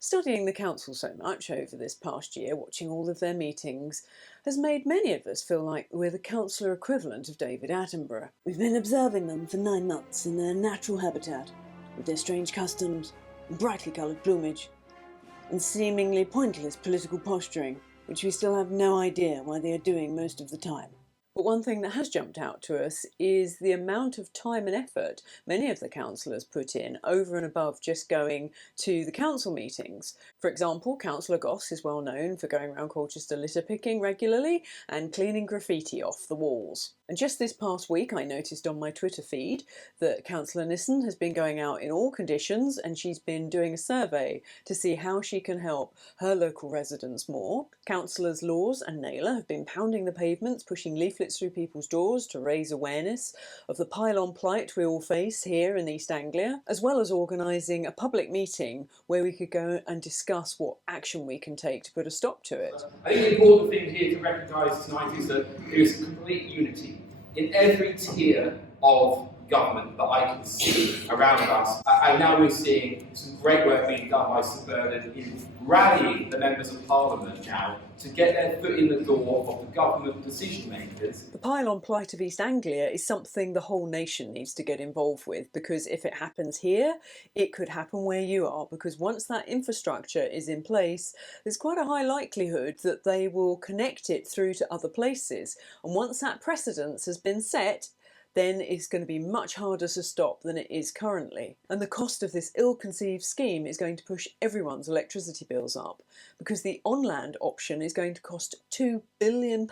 Studying the council so much over this past year, watching all of their meetings, has made many of us feel like we're the councillor equivalent of David Attenborough. We've been observing them for 9 months in their natural habitat, with their strange customs and brightly coloured plumage, and seemingly pointless political posturing, which we still have no idea why they are doing most of the time. But one thing that has jumped out to us is the amount of time and effort many of the councillors put in over and above just going to the council meetings. For example, Councillor Goss is well known for going around Colchester litter picking regularly and cleaning graffiti off the walls. And just this past week I noticed on my Twitter feed that Councillor Nissen has been going out in all conditions, and she's been doing a survey to see how she can help her local residents more. Councillors Laws and Naylor have been pounding the pavements, pushing leaflets through people's doors to raise awareness of the Pylon plight we all face here in East Anglia, as well as organising a public meeting where we could go and discuss what action we can take to put a stop to it. I think the important thing here to recognise tonight is that there is complete unity in every tier of government that I can see around us. And now we're seeing some great work being done by Sir Bernard in rallying the members of Parliament now to get their foot in the door of the government decision makers. The Pylon plight of East Anglia is something the whole nation needs to get involved with, because if it happens here, it could happen where you are, because once that infrastructure is in place, there's quite a high likelihood that they will connect it through to other places. And once that precedence has been set, then it's going to be much harder to stop than it is currently. And the cost of this ill-conceived scheme is going to push everyone's electricity bills up, because the on-land option is going to cost £2 billion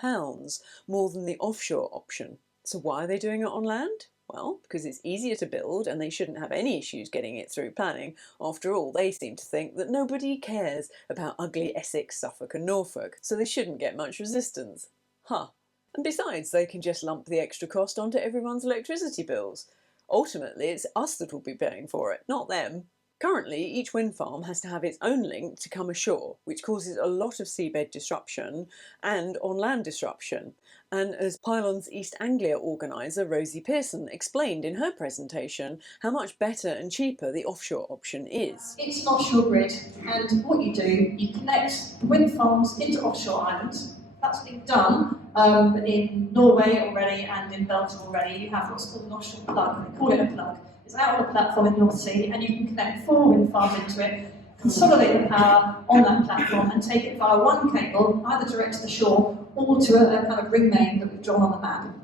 more than the offshore option. So why are they doing it on land? Well, because it's easier to build and they shouldn't have any issues getting it through planning. After all, they seem to think that nobody cares about ugly Essex, Suffolk and Norfolk, so they shouldn't get much resistance. Huh. And besides, they can just lump the extra cost onto everyone's electricity bills. Ultimately, it's us that will be paying for it, not them. Currently, each wind farm has to have its own link to come ashore, which causes a lot of seabed disruption and on-land disruption. And as Pylon's East Anglia organiser Rosie Pearson explained in her presentation, how much better and cheaper the offshore option is. It's an offshore grid, and what you do, you connect the wind farms into offshore islands. That's been done in Norway already and in Belgium already. You have what's called an offshore plug. They call it a plug. It's out on a platform in the North Sea, and you can connect 4 wind farms into it, consolidate the power on that platform, and take it via one cable, either direct to the shore or to a kind of ring main that we've drawn on the map.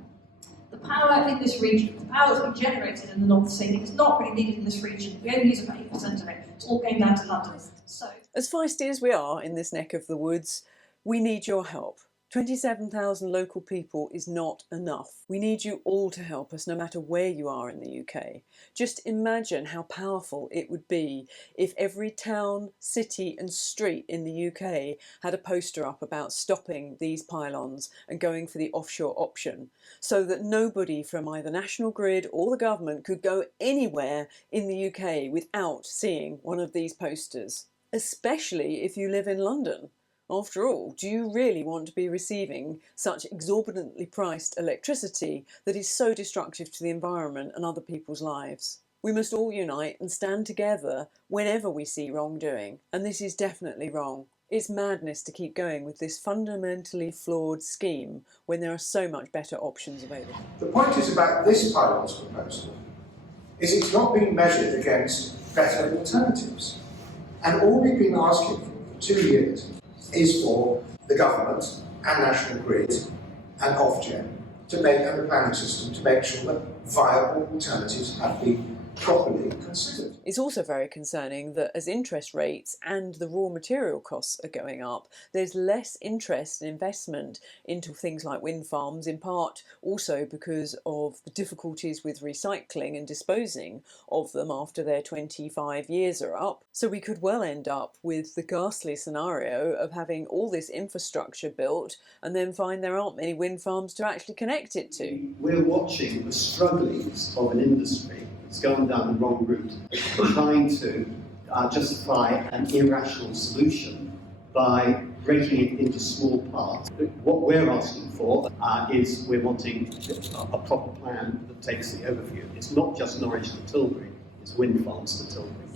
The power in this region, the power that's been generated in the North Sea, is not really needed in this region. We only use about 8% of it. It's all going down to London. So, as feisty as we are in this neck of the woods, we need your help. 27,000 local people is not enough. We need you all to help us, no matter where you are in the UK. Just imagine how powerful it would be if every town, city and street in the UK had a poster up about stopping these pylons and going for the offshore option, so that nobody from either National Grid or the government could go anywhere in the UK without seeing one of these posters, especially if you live in London. After all, do you really want to be receiving such exorbitantly priced electricity that is so destructive to the environment and other people's lives? We must all unite and stand together whenever we see wrongdoing, and this is definitely wrong. It's madness to keep going with this fundamentally flawed scheme when there are so much better options available. The point is about this Pylon's proposal is it's not being measured against better alternatives. And all we've been asking for 2 years is for the government and National Grid and Ofgem to make, and the planning system, to make sure that viable alternatives have been properly considered. It's also very concerning that as interest rates and the raw material costs are going up, there's less interest and investment into things like wind farms, in part also because of the difficulties with recycling and disposing of them after their 25 years are up. So we could well end up with the ghastly scenario of having all this infrastructure built and then find there aren't many wind farms to actually connect it to. We're watching the strugglings of an industry that's gone down the wrong route, trying to justify an irrational solution by breaking it into small parts. What we're asking for is we're wanting a proper plan that takes the overview. It's not just Norwich to Tilbury, it's wind farms to Tilbury.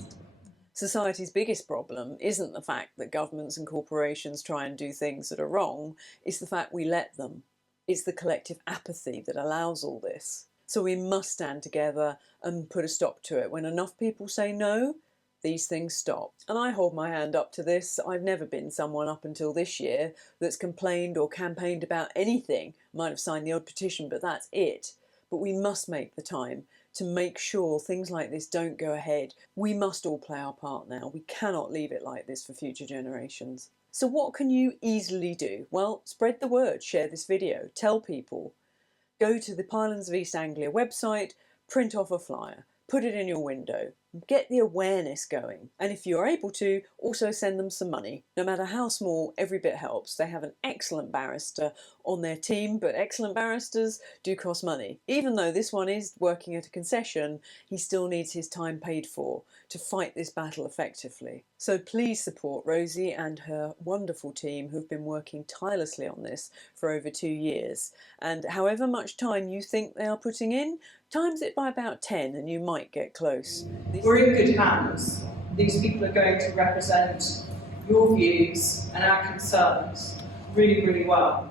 Society's biggest problem isn't the fact that governments and corporations try and do things that are wrong, it's the fact we let them. It's the collective apathy that allows all this. So we must stand together and put a stop to it. When enough people say no, these things stop. And I hold my hand up to this. I've never been someone up until this year that's complained or campaigned about anything. Might have signed the odd petition, but that's it. But we must make the time to make sure things like this don't go ahead. We must all play our part now. We cannot leave it like this for future generations. So what can you easily do? Well, spread the word, share this video, tell people. Go to the Pylons of East Anglia website, print off a flyer, put it in your window, get the awareness going. And if you're able to, also send them some money. No matter how small, every bit helps. They have an excellent barrister on their team, but excellent barristers do cost money. Even though this one is working at a concession, he still needs his time paid for to fight this battle effectively. So please support Rosie and her wonderful team who've been working tirelessly on this for over 2 years. And however much time you think they are putting in, times it by about 10 and you might get close. We're in good hands. These people are going to represent your views and our concerns really, really well.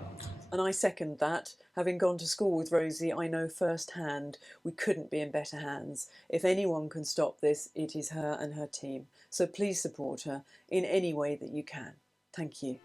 And I second that. Having gone to school with Rosie, I know firsthand we couldn't be in better hands. If anyone can stop this, it is her and her team. So please support her in any way that you can. Thank you.